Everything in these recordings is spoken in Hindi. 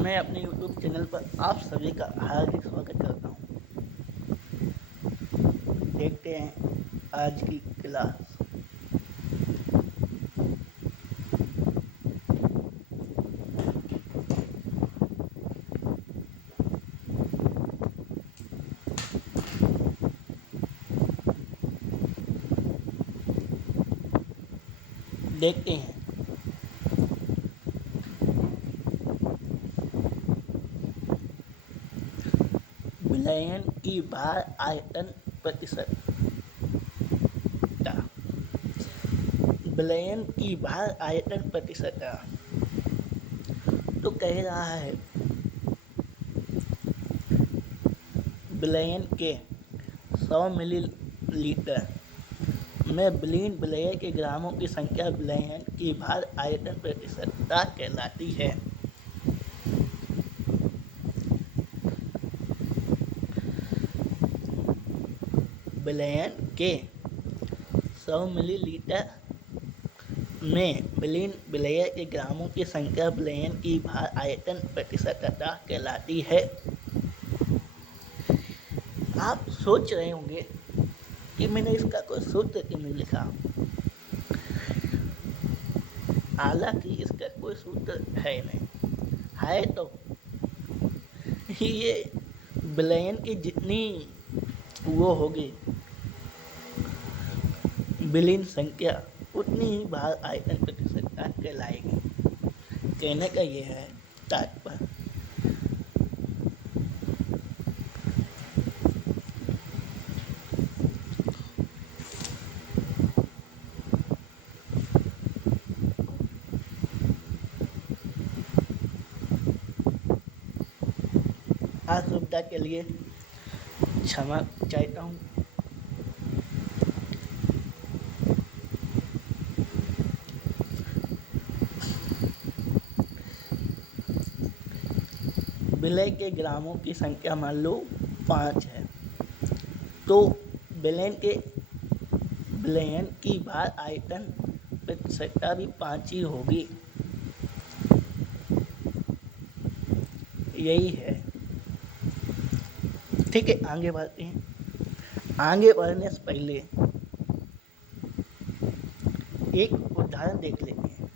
मैं अपने YouTube चैनल पर आप सभी का हार्दिक स्वागत करता हूँ। देखते हैं आज की क्लास। देखते हैं विलयन की भार आयतन प्रतिशतता। विलयन की भार आयतन प्रतिशतता तो कह रहा है विलयन के 100 मिलीलीटर में विलीन विलय के ग्रामों की संख्या विलयन की भार आयतन प्रतिशतता कहलाती है। विलयन के 100 मिलीलीटर में विलीन विलय के ग्रामों की संख्या विलयन की भार आयतन प्रतिशतता कहलाती है। आप सोच रहे होंगे कि मैंने इसका कोई सूत्र क्यों नहीं लिखा। हालांकि इसका कोई सूत्र है नहीं, है तो ये विलयन की जितनी वो होगी विलीन संख्या उतनी ही भार आयतन प्रतिशतता कहलाएगी। कहने का ये है तात्पर्य। असुविधा के लिए क्षमा चाहता हूँ। विलय के ग्रामों की संख्या मान लो 5 है, तो विलयन की भार आयतन प्रतिशतता भी 5 ही होगी। यही है। ठीक है, आगे बढ़ते हैं। आगे बढ़ने से पहले एक उदाहरण देख लेते हैं,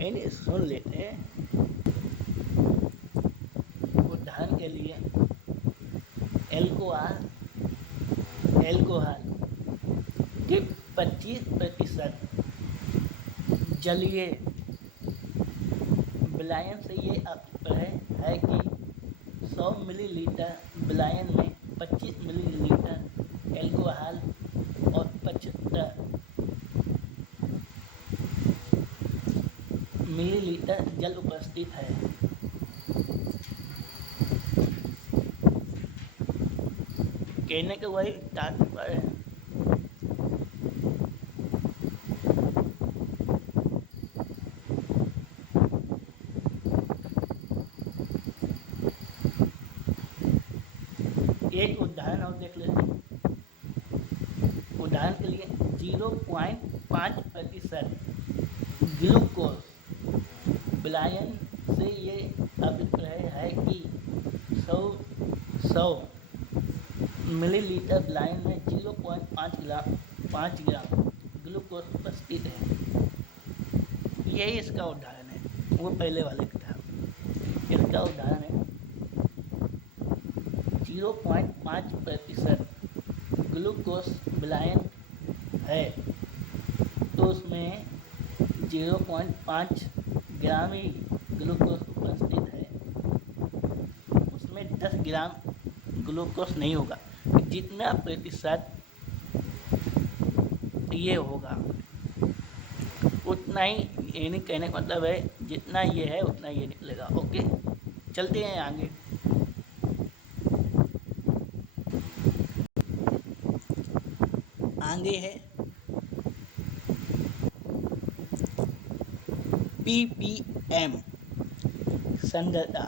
यानी सुन लेते हैं। उदाहरण के लिए एल्कोहल के 25% जलीय विलयन से ये अभिप्राय है कि 100 मिलीलीटर विलयन में 25 मिलीलीटर एल्कोहल और 75 मिलीलीटर जल उपस्थित है। कहने का वही तात्पर्य है। एक उदाहरण और देख लेते हैं। उदाहरण के लिए 0.5% ग्लूकोज विलयन से ये अभिप्राय है कि 100 मिलीलीटर विलयन में 0.5 ग्राम ग्लूकोज उपस्थित है। यही इसका उदाहरण है। वो पहले वाले का था। इसका उदाहरण है 0.5% ग्लूकोज विलयन है, तो उसमें 0.5 ग्राम ही ग्लूकोज उपस्थित है। उसमें 10 ग्राम ग्लूकोज नहीं होगा। जितना प्रतिशत ये होगा उतना ही, यानी कहने का मतलब है जितना ये है उतना ये निकलेगा। ओके, चलते हैं आगे। आगे है PPM संरचना।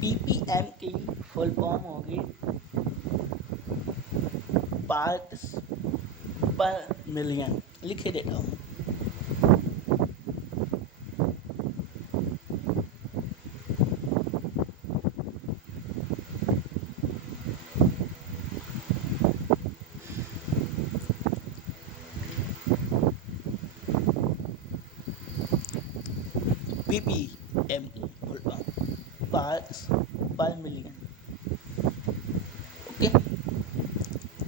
PPM की फुल फॉर्म होगी पार्ट्स पर मिलियन। लिखे देता हूँ। ppm फुल फॉर्म, पार्ट्स पर मिलियन। ओके,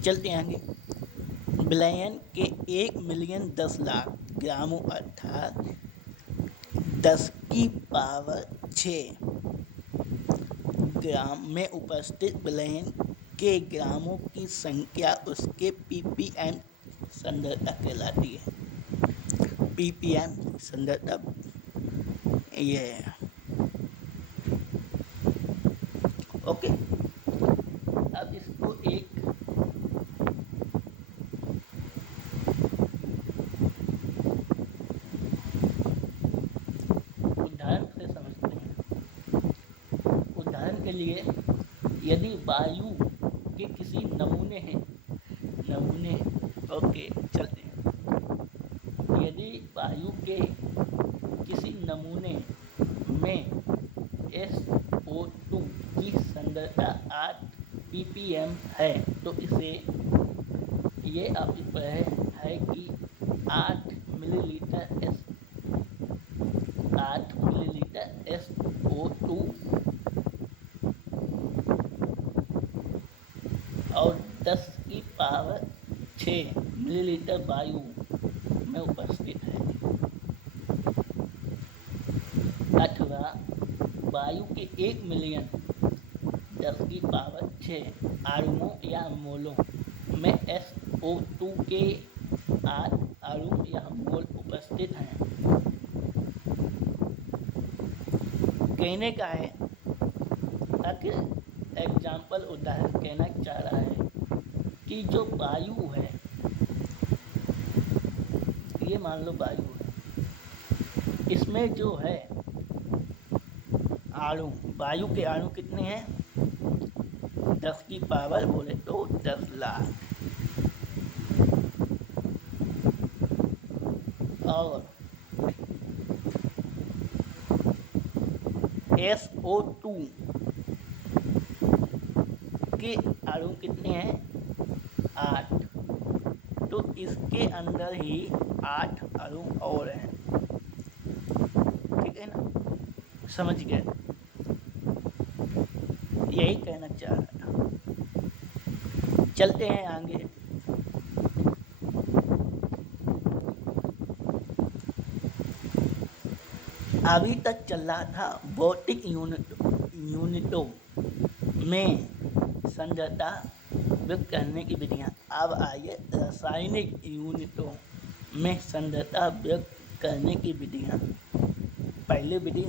चलते हैं आगे। बिलियन के 1 मिलियन 10 लाख ग्रामों अर्थात 10 की पावर 6 ग्राम में उपस्थित बिलियन के ग्रामों की संख्या उसके ppm सांद्रता कहलाती है। ppm सांद्रता ये है। ओके, अब इसको एक उदाहरण से समझते हैं। उदाहरण के लिए, यदि वायु के किसी नमूने ओके चलते हैं। यदि वायु के किसी नमूने में SO2 की सांद्रता 8 ppm है तो इसे ये आप पर है कि 8 मिलीलीटर SO2 और 10 की पावर 6 मिलीलीटर वायु में उपस्थित है, अथवा वायु के 1 मिलियन 10 की पावर 6 अणुओं या मोलों में SO2 के 8 अणु या मोल उपस्थित हैं। कहने का है, अगर एग्जाम्पल उदाहरण कहना चाह रहा है कि जो वायु है, ये मान लो वायु है, इसमें जो है अणु, वायु के अणु कितने हैं? 10 की पावर बोले तो 10 लाख, और SO2 के अणु कितने हैं? 8, तो इसके अंदर ही 8 अणु और हैं। ठीक है ना, समझ गए? यही कहना चाह रहा था। चलते हैं आगे। अभी तक चल रहा था भौतिक यूनिटों में सांद्रता व्यक्त करने की विधियां। अब आइए रासायनिक यूनिटों में सांद्रता व्यक्त करने की विधियां। पहली विधि,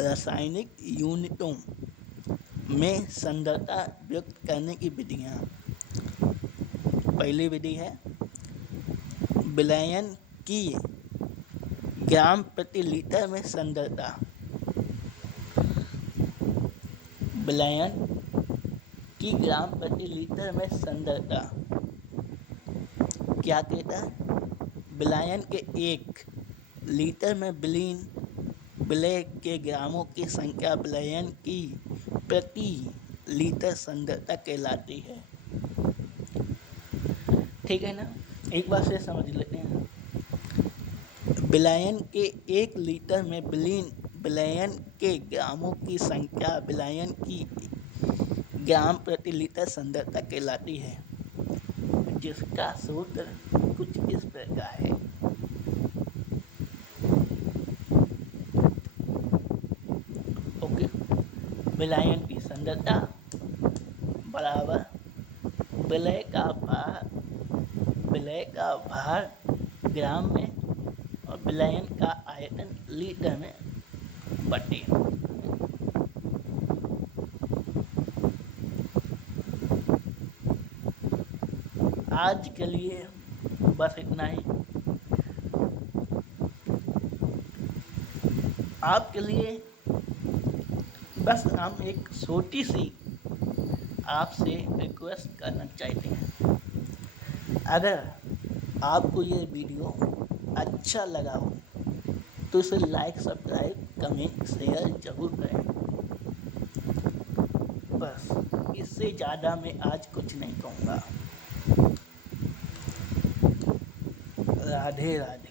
रासायनिक यूनिटों में सांद्रता व्यक्त करने की विधियां। पहली विधि है बिलियन की ग्राम प्रति लीटर में सांद्रता। बिलियन की ग्राम प्रति लीटर में सांद्रता क्या कहता है? बिलियन के 1 लीटर में विलय के ग्रामों की संख्या बिलियन की प्रति लीटर सांद्रता कहलाती है। ठीक है ना, एक बार से समझ लेते हैं। बिलियन के 1 लीटर में बिलियन के ग्रामों की संख्या बिलियन की ग्राम प्रति लीटर सांद्रता कहलाती है, जिसका सूत्र कुछ इस प्रकार है। ओके, बिलियन की सांद्रता बराबर विलय का भार ग्राम में और बिलियन का आयतन लीटर में बटे। आज के लिए बस इतना ही। आपके लिए बस हम एक छोटी सी आपसे रिक्वेस्ट करना चाहते हैं। अगर आपको ये वीडियो अच्छा लगा हो तो इसे लाइक, सब्सक्राइब, कमेंट, शेयर जरूर करें। बस इससे ज़्यादा मैं आज कुछ नहीं कहूँगा। राधे राधे।